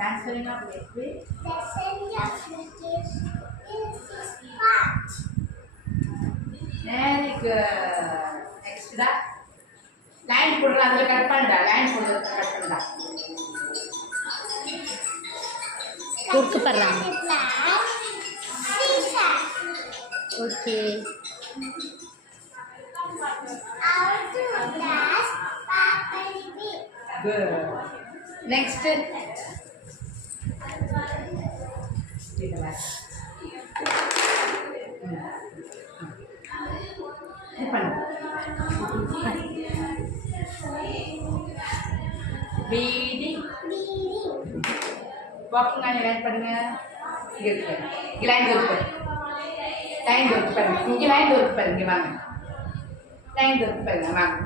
Transferring of liquid. Transferring of liquid is part. Very good. Next da. Line போடுற அதுல கட் பண்ணடா. லைன் போடுற கட் பண்ணடா. குறுக்கு பண்றாங்க. Okay. Good. Next. Reading. Walking on your line பண்ணுங்க. இங்க இருக்கு. இங்க லைன் இருக்கு. லைன் இருக்கு பாருங்க. இங்க லைன் இருக்கு பாருங்க. இங்க வாங்க. லைன் இருக்கு பாருங்க வாங்க.